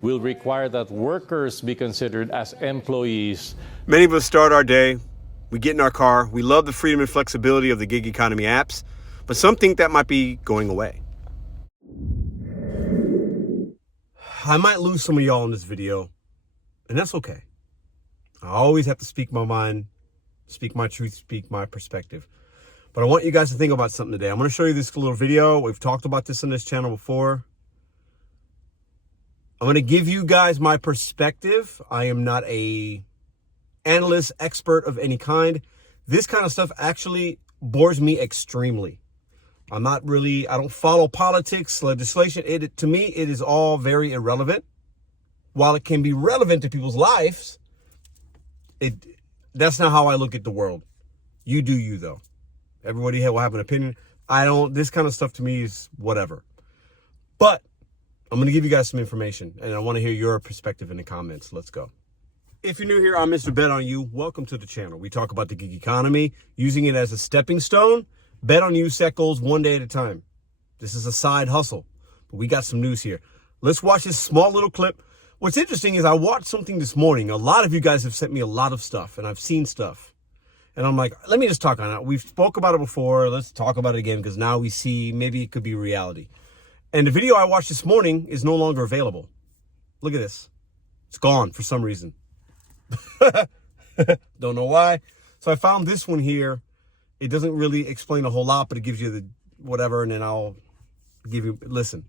will require that workers be considered as employees. Many of us start our day, we get in our car, we love the freedom and flexibility of the gig economy apps, but some think that might be going away. I might lose some of y'all in this video, and that's okay. I always have to speak my mind, speak my truth, speak my perspective. But I want you guys to think about something today. I'm going to show you this little video. We've talked about this on this channel before. I'm going to give you guys my perspective. I am not a analyst, expert of any kind. This kind of stuff actually bores me extremely. I don't follow politics, legislation. To me, it is all very irrelevant. While it can be relevant to people's lives, that's not how I look at the world. You do you, though. Everybody will have an opinion. This kind of stuff to me is whatever. But I'm going to give you guys some information, and I want to hear your perspective in the comments. Let's go. If you're new here, I'm Mr.BetonYou. Welcome to the channel. We talk about the gig economy, using it as a stepping stone. Bet on you, set goals one day at a time. This is a side hustle, but we got some news here. Let's watch this small little clip. What's interesting is I watched something this morning. A lot of you guys have sent me a lot of stuff, and I've seen stuff. And I'm like, let me just talk on it. We've spoke about it before. Let's talk about it again, because now we see maybe it could be reality. And the video I watched this morning is no longer available. Look at this. It's gone for some reason. Don't know why. So I found this one here. It doesn't really explain a whole lot, but it gives you the whatever, and then I'll give you, listen.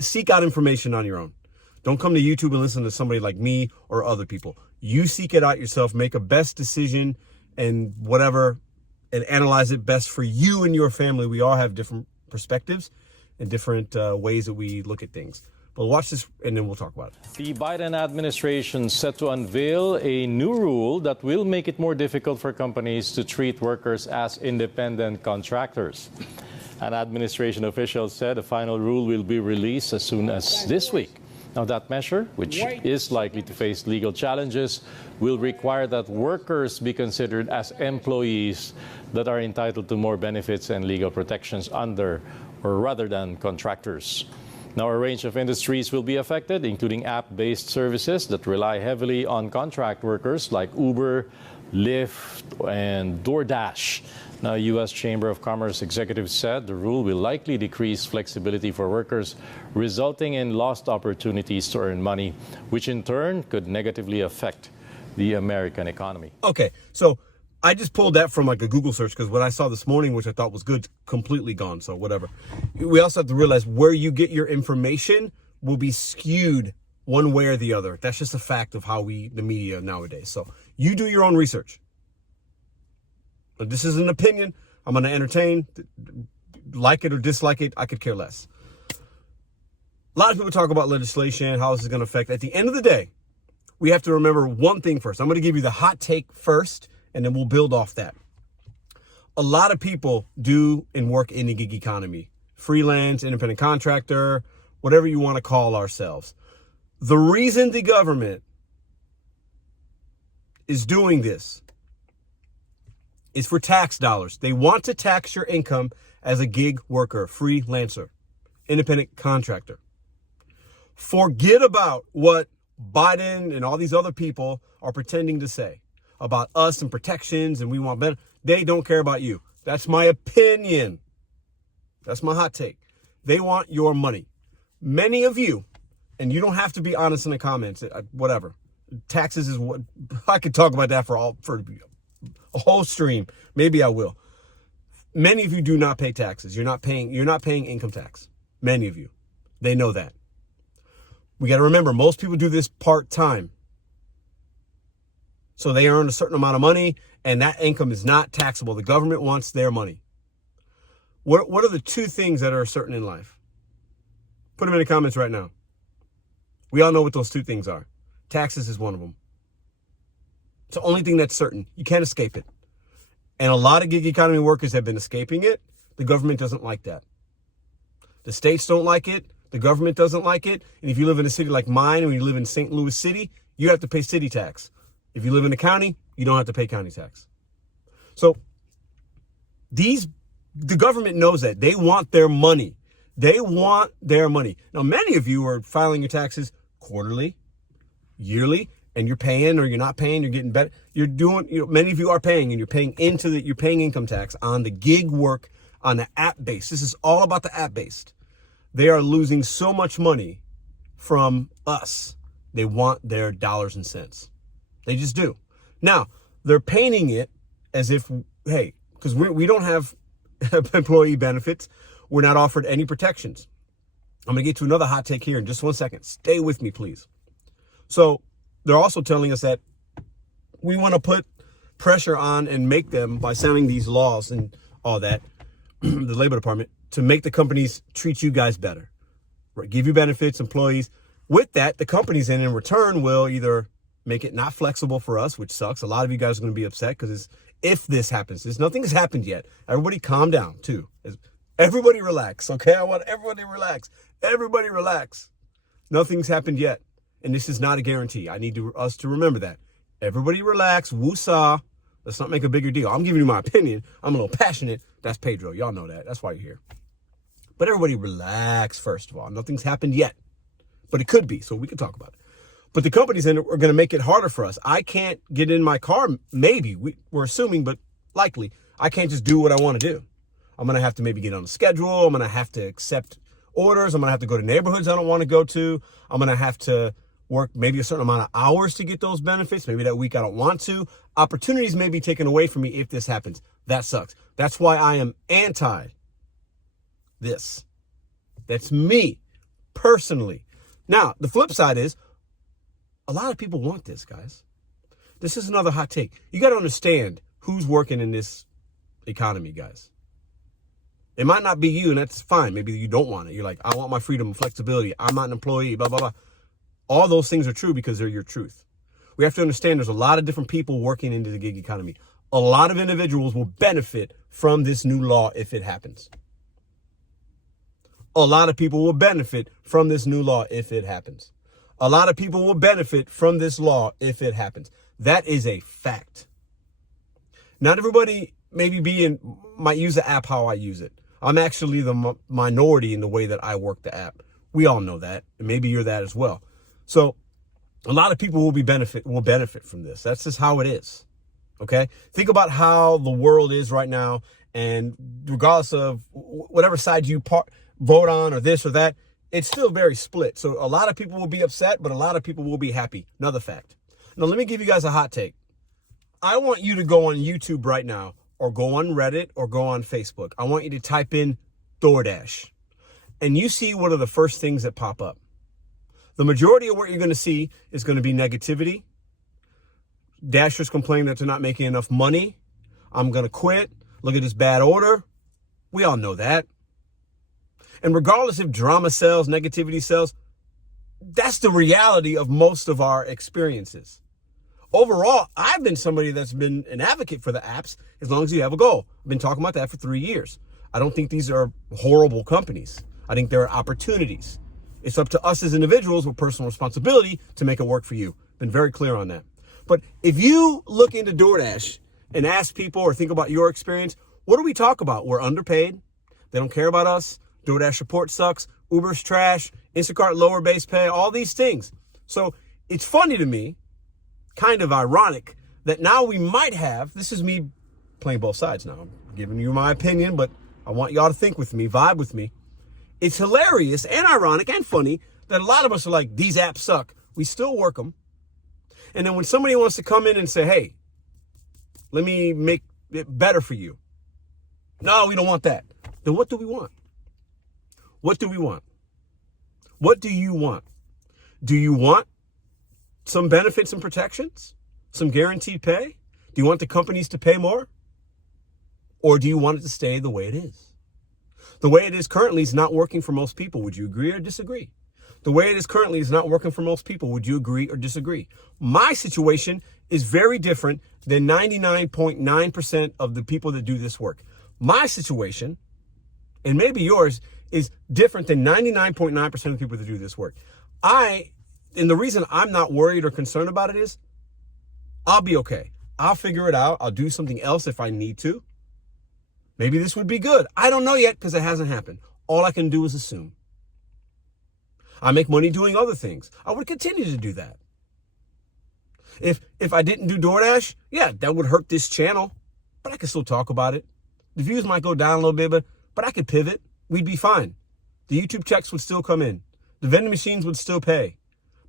Seek out information on your own. Don't come to YouTube and listen to somebody like me or other people. You seek it out yourself, make a best decision and whatever, and analyze it best for you and your family. We all have different perspectives and different ways that we look at things. But watch this, and then we'll talk about it. The Biden administration set to unveil a new rule that will make it more difficult for companies to treat workers as independent contractors. An administration official said a final rule will be released as soon as this week. Now, that measure, which is likely to face legal challenges, will require that workers be considered as employees that are entitled to more benefits and legal protections rather than contractors. Now, a range of industries will be affected, including app-based services that rely heavily on contract workers like Uber, Lyft, and DoorDash. Now, U.S. Chamber of Commerce executives said the rule will likely decrease flexibility for workers, resulting in lost opportunities to earn money, which in turn could negatively affect the American economy. Okay, so I just pulled that from like a Google search, because what I saw this morning, which I thought was good, completely gone, so whatever. We also have to realize where you get your information will be skewed one way or the other. That's just a fact of how the media nowadays. So you do your own research. But this is an opinion. I'm going to entertain. Like it or dislike it, I could care less. A lot of people talk about legislation, how this is going to affect. At the end of the day, we have to remember one thing first. I'm going to give you the hot take first, and then we'll build off that. A lot of people do and work in the gig economy. Freelance, independent contractor, whatever you want to call ourselves. The reason the government is doing this is for tax dollars. They want to tax your income as a gig worker, freelancer, independent contractor. Forget about what Biden and all these other people are pretending to say about us and protections and we want better. They don't care about you. That's my opinion. That's my hot take. They want your money. Many of you, and you don't have to be honest in the comments, whatever. Taxes is what, I could talk about that for a whole stream. Maybe I will. Many of you do not pay taxes. You're not paying income tax. Many of you. They know that. We got to remember, most people do this part-time. So they earn a certain amount of money, and that income is not taxable. The government wants their money. What are the two things that are certain in life? Put them in the comments right now. We all know what those two things are. Taxes is one of them. It's the only thing that's certain. You can't escape it. And a lot of gig economy workers have been escaping it. The government doesn't like that. The states don't like it. The government doesn't like it. And if you live in a city like mine, and you live in St. Louis City, you have to pay city tax. If you live in a county, you don't have to pay county tax. So the government knows that. They want their money. They want their money. Now, many of you are filing your taxes quarterly, yearly, and you're paying or you're not paying, you're getting better. You're doing, many of you are paying, and you're paying you're paying income tax on the gig work on the app base. This is all about the app based. They are losing so much money from us. They want their dollars and cents. They just do. Now, they're painting it as if, hey, because we don't have employee benefits. We're not offered any protections. I'm going to get to another hot take here in just 1 second. Stay with me, please. So they're also telling us that we want to put pressure on and make them, by signing these laws and all that, the Labor Department, to make the companies treat you guys better, right? Give you benefits, employees. With that, the companies in return will either make it not flexible for us, which sucks. A lot of you guys are going to be upset because if this happens, nothing has happened yet. Everybody calm down too. Everybody relax, okay? I want everybody to relax. Everybody relax. Nothing's happened yet, and this is not a guarantee. I need us to remember that. Everybody relax, woosah. Let's not make a bigger deal. I'm giving you my opinion. I'm a little passionate. That's Pedro. Y'all know that. That's why you're here. But everybody relax, first of all. Nothing's happened yet, but it could be, so we can talk about it. But the companies in it are going to make it harder for us. I can't get in my car, maybe. We're assuming, but likely. I can't just do what I want to do. I'm going to have to maybe get on a schedule. I'm going to have to accept orders. I'm going to have to go to neighborhoods I don't want to go to. I'm going to have to work maybe a certain amount of hours to get those benefits. Maybe that week I don't want to. Opportunities may be taken away from me if this happens. That sucks. That's why I am anti this. That's me personally. Now, the flip side is a lot of people want this, guys. This is another hot take. You got to understand who's working in this economy, guys. It might not be you, and that's fine. Maybe you don't want it. You're like, I want my freedom and flexibility. I'm not an employee, blah, blah, blah. All those things are true because they're your truth. We have to understand there's a lot of different people working into the gig economy. A lot of individuals will benefit from this new law if it happens. A lot of people will benefit from this new law if it happens. A lot of people will benefit from this law if it happens. That is a fact. Not everybody might use the app how I use it. I'm actually the minority in the way that I work the app. We all know that, and maybe you're that as well. So a lot of people will benefit from this. That's just how it is. Okay? Think about how the world is right now, and regardless of whatever side you vote on or this or that, it's still very split. So a lot of people will be upset, but a lot of people will be happy. Another fact. Now, let me give you guys a hot take. I want you to go on YouTube right now, or go on Reddit, or go on Facebook. I want you to type in DoorDash, and you see what are the first things that pop up. The majority of what you're going to see is going to be negativity. Dashers complain that they're not making enough money. I'm going to quit. Look at this bad order. We all know that. And regardless if drama sells, negativity sells, that's the reality of most of our experiences. Overall, I've been somebody that's been an advocate for the apps as long as you have a goal. I've been talking about that for 3 years. I don't think these are horrible companies. I think there are opportunities. It's up to us as individuals with personal responsibility to make it work for you. Been very clear on that. But if you look into DoorDash and ask people or think about your experience, what do we talk about? We're underpaid. They don't care about us. DoorDash support sucks. Uber's trash. Instacart lower base pay. All these things. So it's funny to me, kind of ironic, that now we might have, this is me playing both sides now. I'm giving you my opinion, but I want y'all to think with me, vibe with me. It's hilarious and ironic and funny that a lot of us are like, these apps suck. We still work them. And then when somebody wants to come in and say, hey, let me make it better for you. No, we don't want that. Then what do we want? What do we want? What do you want? Do you want some benefits and protections? Some guaranteed pay? Do you want the companies to pay more? Or do you want it to stay the way it is? The way it is currently is not working for most people. Would you agree or disagree? The way it is currently is not working for most people. Would you agree or disagree? My situation is very different than 99.9% of the people that do this work. My situation, and maybe yours, is different than 99.9% of the people that do this work. And the reason I'm not worried or concerned about it is I'll be okay. I'll figure it out. I'll do something else if I need to. Maybe this would be good. I don't know yet because it hasn't happened. All I can do is assume. I make money doing other things. I would continue to do that. If I didn't do DoorDash, yeah, that would hurt this channel, but I could still talk about it. The views might go down a little bit, but I could pivot. We'd be fine. The YouTube checks would still come in. The vending machines would still pay.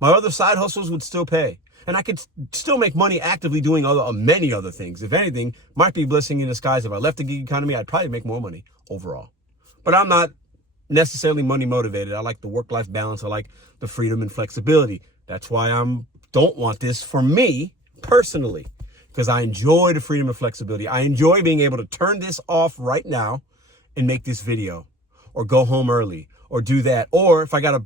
My other side hustles would still pay. And I could still make money actively doing many other things. If anything, might be a blessing in disguise. If I left the gig economy, I'd probably make more money overall. But I'm not necessarily money motivated. I like the work-life balance. I like the freedom and flexibility. That's why don't want this for me personally, because I enjoy the freedom and flexibility. I enjoy being able to turn this off right now and make this video, or go home early, or do that. Or if I got a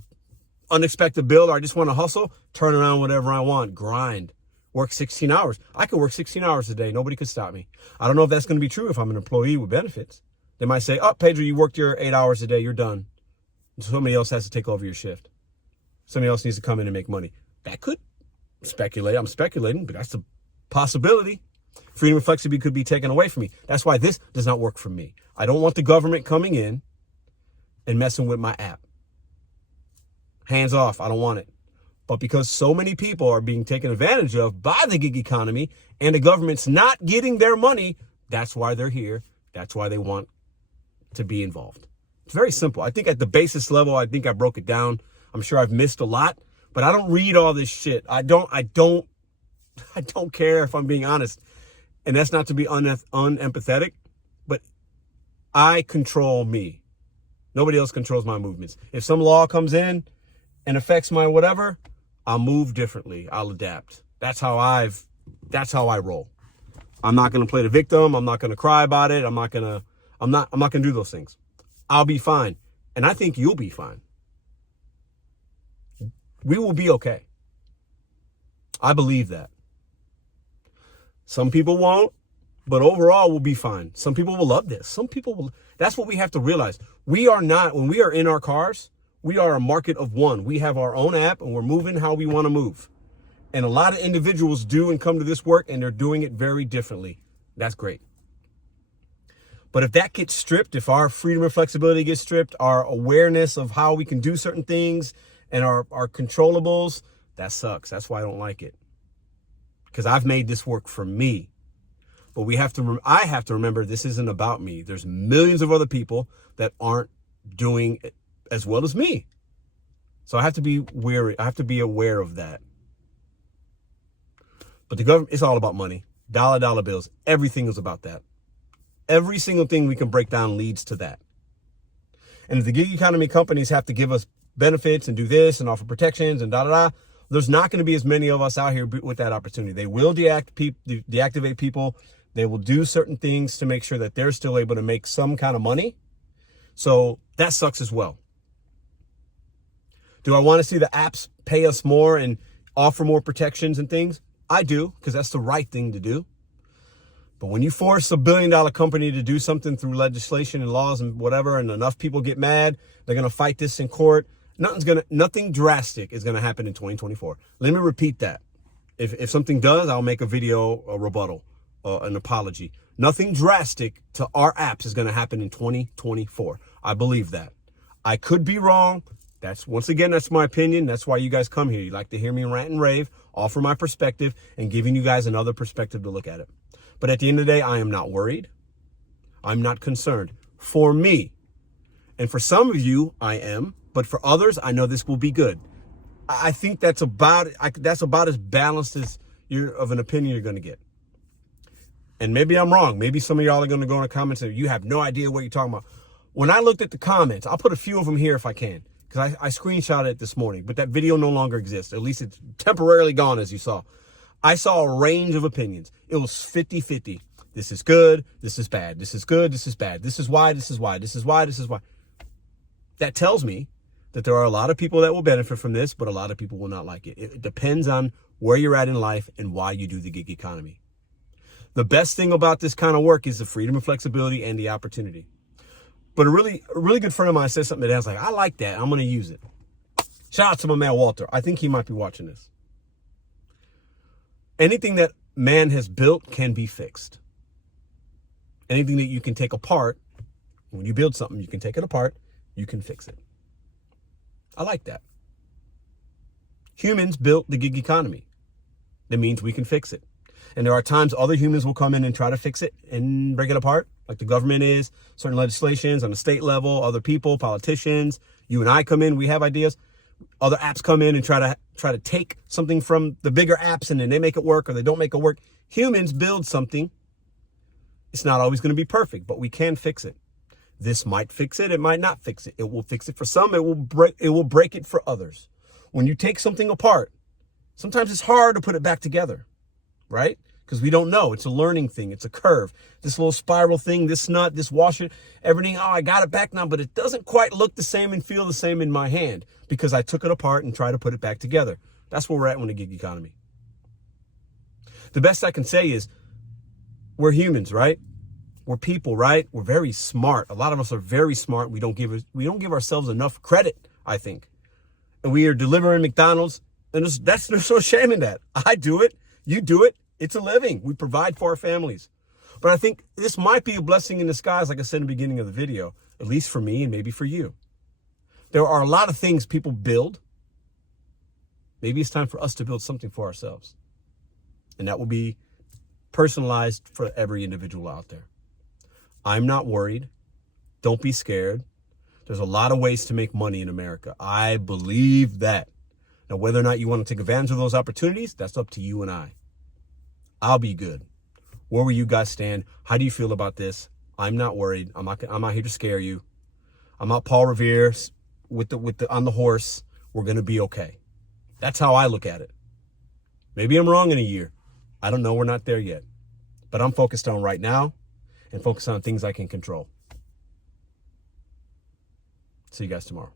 unexpected bill, or I just want to hustle, turn around whatever I want, grind, work 16 hours. I could work 16 hours a day. Nobody could stop me. I don't know if that's going to be true if I'm an employee with benefits. They might say, oh, Pedro, you worked your 8 hours a day. You're done. Somebody else has to take over your shift. Somebody else needs to come in and make money. That could speculate. I'm speculating, but that's a possibility. Freedom and flexibility could be taken away from me. That's why this does not work for me. I don't want the government coming in and messing with my app. Hands off. I don't want it. But because so many people are being taken advantage of by the gig economy and the government's not getting their money, that's why they're here. That's why they want to be involved. It's very simple. I think at the basis level, I think I broke it down. I'm sure I've missed a lot, but I don't read all this shit. I don't care, if I'm being honest. And that's not to be unempathetic, but I control me. Nobody else controls my movements. If some law comes in and affects my whatever, I'll move differently. I'll adapt. That's how I roll. I'm not going to play the victim. I'm not going to cry about it. I'm not going to do those things. I'll be fine. And I think you'll be fine. We will be okay. I believe that. Some people won't, but overall we'll be fine. Some people will love this. Some people will. That's what we have to realize. We are not, when we are in our cars, we are a market of one. We have our own app and we're moving how we want to move. And a lot of individuals do and come to this work and they're doing it very differently. That's great. But if that gets stripped, if our freedom and flexibility gets stripped, our awareness of how we can do certain things and our controllables, that sucks. That's why I don't like it. Because I've made this work for me. But I have to remember this isn't about me. There's millions of other people that aren't doing it as well as me. So I have to be wary. I have to be aware of that. But the government, it's all about money. Dollar bills. Everything is about that. Every single thing we can break down leads to that. And if the gig economy companies have to give us benefits and do this and offer protections and there's not going to be as many of us out here with that opportunity. They will deactivate people. They will do certain things to make sure that they're still able to make some kind of money. So that sucks as well. Do I want to see the apps pay us more and offer more protections and things? I do, because that's the right thing to do. But when you force $1 billion company to do something through legislation and laws and whatever, and enough people get mad, they're going to fight this in court. Nothing drastic is going to happen in 2024. Let me repeat that. If something does, I'll make a video, a rebuttal, an apology. Nothing drastic to our apps is going to happen in 2024. I believe that. I could be wrong. That's my opinion. That's why you guys come here. You like to hear me rant and rave, offer my perspective, and giving you guys another perspective to look at it. But at the end of the day, I am not worried. I'm not concerned. For me, and for some of you, I am. But for others, I know this will be good. I think that's about as balanced as of an opinion you're going to get. And maybe I'm wrong. Maybe some of y'all are going to go in the comments and say, you have no idea what you're talking about. When I looked at the comments, I'll put a few of them here if I can, because I screenshot it this morning, but that video no longer exists. At least it's temporarily gone, as you saw. I saw a range of opinions. It was 50-50. This is good. This is bad. This is good. This is bad. This is why. This is why. This is why. This is why. That tells me that there are a lot of people that will benefit from this, but a lot of people will not like it. It depends on where you're at in life and why you do the gig economy. The best thing about this kind of work is the freedom and flexibility and the opportunity. But a really good friend of mine said something today. I was like, I like that. I'm going to use it. Shout out to my man, Walter. I think he might be watching this. Anything that man has built can be fixed. Anything that you can take apart, when you build something, you can take it apart, you can fix it. I like that. Humans built the gig economy. That means we can fix it. And there are times other humans will come in and try to fix it and break it apart, like the government is, certain legislations on the state level, other people, politicians. You and I come in, we have ideas. Other apps come in and try to take something from the bigger apps and then they make it work or they don't make it work. Humans build something. It's not always going to be perfect, but we can fix it. This might fix it. It might not fix it. It will fix it for some. It will break it for others. When you take something apart, sometimes it's hard to put it back together, right? Because we don't know. It's a learning thing. It's a curve. This little spiral thing, this nut, this washer, everything. Oh, I got it back now, but it doesn't quite look the same and feel the same in my hand because I took it apart and tried to put it back together. That's where we're at in the gig economy. The best I can say is we're humans, right? We're people, right? We're very smart. A lot of us are very smart. We don't give ourselves enough credit, I think. And we are delivering McDonald's, and there's no shame in that. I do it. You do it. It's a living. We provide for our families. But I think this might be a blessing in disguise, like I said in the beginning of the video, at least for me and maybe for you. There are a lot of things people build. Maybe it's time for us to build something for ourselves. And that will be personalized for every individual out there. I'm not worried. Don't be scared. There's a lot of ways to make money in America. I believe that. Now, whether or not you want to take advantage of those opportunities, that's up to you and I. I'll be good. Where will you guys stand? How do you feel about this? I'm not worried. I'm not here to scare you. I'm not Paul Revere on the horse. We're going to be okay. That's how I look at it. Maybe I'm wrong in a year. I don't know. We're not there yet. But I'm focused on right now and focused on things I can control. See you guys tomorrow.